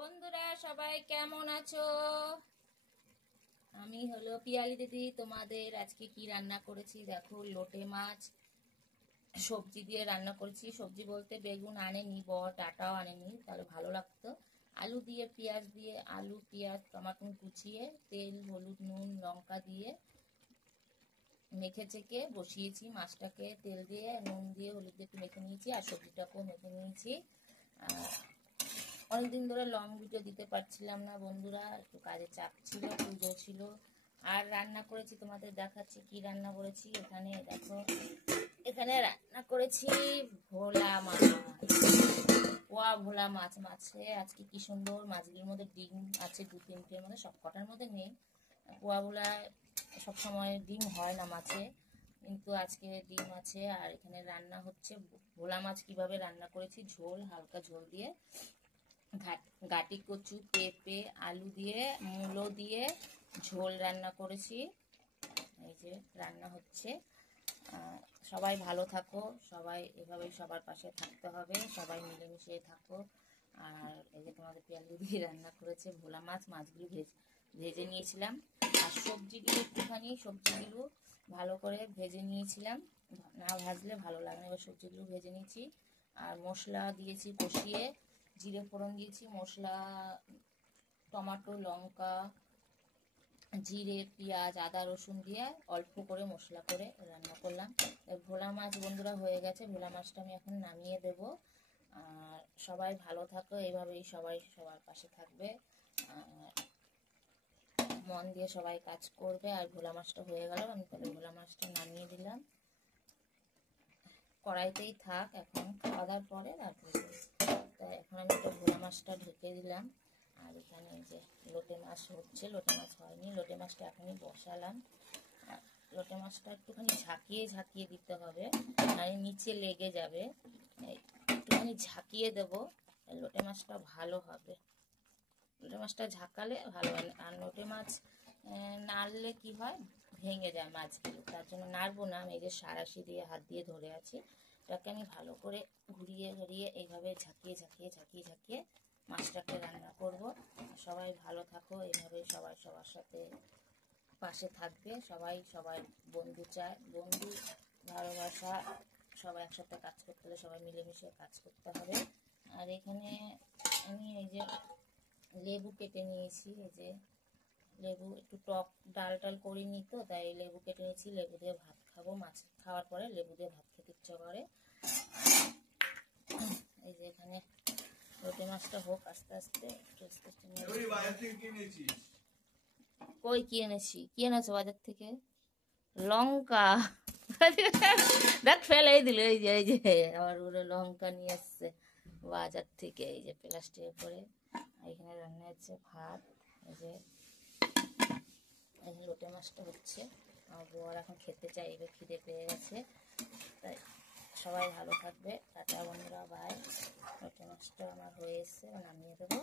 বন্ধুরা সবাই কেমন আছো? আমি হলো পিয়ালি দিদি। তোমাদের আজকে কি রান্না করেছি দেখো। লোটে মাছ সবজি দিয়ে রান্না করেছি। সবজি বলতে বেগুন আনেনি, বর ডাটাও আনেনি, তাহলে ভালো লাগতো। আলু দিয়ে পেঁয়াজ দিয়ে, আলু পেঁয়াজ টমাটো কুচিয়ে তেল হলুদ নুন লঙ্কা দিয়ে মেখে চেকে বসিয়েছি। মাছটাকে তেল দিয়ে নুন দিয়ে হলুদ দিয়ে একটু মেখে নিয়েছি, আর সবজিটাকেও মেখে নিয়েছি। অনেকদিন ধরে লং ভিডিও দিতে পারছিলাম না বন্ধুরা, একটু কাজে চাপ ছিল, পুজো ছিল। আর রান্না করেছি, তোমাদের দেখাচ্ছি কি রান্না করেছি। এখানে দেখো, এখানে রান্না করেছি ভোলা মাছ, পোয়া ভোলা মাছ। মাছে আজকে কি সুন্দর, মাছগুলোর মধ্যে ডিম আছে দু তিনটের মধ্যে, সব কটার মধ্যে নেই। পোয়া ভোলা সবসময় ডিম হয় না মাছে, কিন্তু আজকে ডিম আছে। আর এখানে রান্না হচ্ছে ভোলা মাছ। কিভাবে রান্না করেছি, ঝোল, হালকা ঝোল দিয়ে গাটি কচু পেঁপে আলু দিয়ে মূলো দিয়ে ঝোল রান্না করেছি। এই যে রান্না হচ্ছে। সবাই ভালো থাকো, সবাই এভাবেই সবার পাশে থাকতে হবে, সবাই মিলেমিশে থাকো। আর এই যে তোমাদের পিয়ালি দিয়ে রান্না করেছে ভোলা মাছ, মাছগুলো ভেজে নিয়েছিলাম। আর সবজিগুলো সবজিগুলো ভালো করে ভেজে নিয়েছিলাম, না ভাজলে ভালো লাগে না। এবার সবজিগুলো ভেজে নিয়েছি, আর মশলা দিয়েছি কষিয়ে, জিরে ফোড়ন দিয়েছি, মশলা টমাটো লঙ্কা জিরে পেঁয়াজ আদা রসুন দিয়ে অল্প করে মশলা করে রান্না করলাম। ভোলা মাছ বন্ধুরা হয়ে গেছে। ভোলা মাছটা আমি এখন নামিয়ে দেব। আর সবাই ভালো থাকো, এইভাবেই সবাই সবার পাশে থাকবে, মন দিয়ে সবাই কাজ করবে। আর ভোলা মাছটা হয়ে গেল, আমি তাহলে ভোলা মাছটা নামিয়ে দিলাম। কড়াইতেই থাক এখন, খাওয়া দাওয়ার পরে তারপরে। তাই এখন আমি তো ভোলা মাছটা ঢেকে দিলাম। আর এখানে যে লোটে মাছ হচ্ছে, লোটে মাছ হয়নি, লোটে মাছটা এখনই বসালাম। লোটে মাছটা একটুখানি ঝাঁকিয়ে ঝাঁকিয়ে দিতে হবে, আর নিচে লেগে যাবে। একটুখানি ঝাঁকিয়ে দেবো, লোটে মাছটা ভালো হবে। লোটে মাছটা ঝাঁকালে ভালো হয়। আর লোটে মাছ নাড়লে কি হয়, ভেঙে যায় মাছগুলো, তার জন্য নাড়বো না। আমি এই যে সাঁড়াশি দিয়ে হাত দিয়ে ধরে আছি, এটাকে আমি ভালো করে ঘুরিয়ে ঘুরিয়ে এইভাবে ঝাঁকিয়ে ঝাঁকিয়ে ঝাঁকিয়ে ঝাঁকিয়ে মাছটাকে রান্না করব। সবাই ভালো থাকো, এইভাবে সবাই সবার সাথে পাশে থাকবে। সবাই সবাই বন্ধু চায়, বন্ধু ভালোবাসা, সবাই একসাথে কাজ করতে হলে সবাই মিলেমিশে কাজ করতে হবে। আর এখানে আমি এই যে লেবু কেটে নিয়েছি, এই যে লেবু একটু টক ডাল টাল করিনি তো, তাই লেবু কেটে নিয়েছি। লেবু দিয়ে ভাত খাবো, মাছ খাওয়ার পরে লেবু দিয়ে ভাত খেতে ইচ্ছা করে। এই যে এখানে লোটে মাছটা হোক আস্তে আস্তে কই কি এনেছি, কি এনেছো বাজার থেকে? লঙ্কা দেখ ফেলেই দিল। এই যে আবার ওরা লঙ্কা নিয়ে আসছে বাজার থেকে, এই যে প্লাস্টিকে করে। এখানে রান্না হচ্ছে ভাত। এই যে লোটে মাছটা হচ্ছে, আমার বর এখন খেতে চাইবে, খিদে পেয়ে গেছে। তাই সবাই ভালো থাকবে, টাটা বন্ধুরা, বাই। লোটে মাছটা আমার হয়ে এসছে, নামিয়ে দেবো।